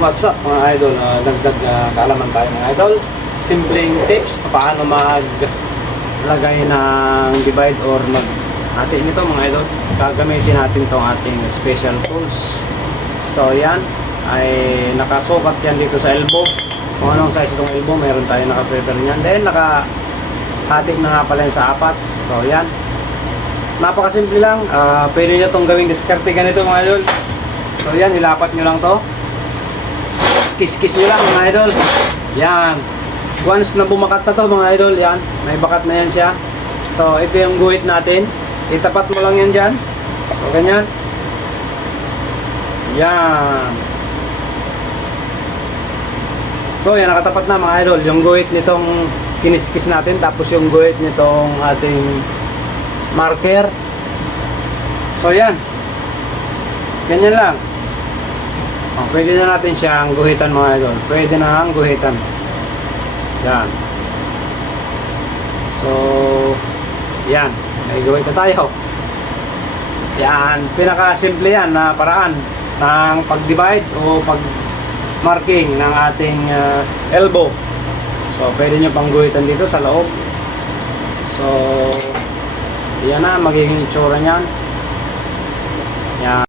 What's up mga idol? Dagdag kaalaman tayo mga idol. Simpleng tips paano maglagay ng divide or mag-hati nito mga idol. Gagamitin natin tong ating special tools. So yan ay nakasukat yan dito sa elbow. Kung anong size itong elbow, meron tayo naka-prepare niyan. Then nakahati na nga pala yan sa apat. So yan, napakasimple lang. Pwede nyo itong gawing diskarte ganito mga idol. So yan, ilapat nyo lang to. Kiss-kiss nyo lang mga idol. Yan. Once na bumakat na to mga idol, yan. May bakat na yan siya. So ito yung guhit natin. Itapat mo lang yan dyan. So ganyan. Yan. So yan, nakatapat na mga idol. Yung guhit nitong kinis-kiss natin. Tapos yung guhit nitong ating marker. So yan. Ganyan lang. Pwede na natin siyang guhitan mga idol. Pwede na ang guhitan. Yan. So, yan. May guhit na tayo. Yan. Pinaka-simple yan na paraan ng pag-divide o pag-marking ng ating elbow. So, pwede nyo pang guhitan dito sa loob. So, yan na. Magiging itsura niyan. Yan.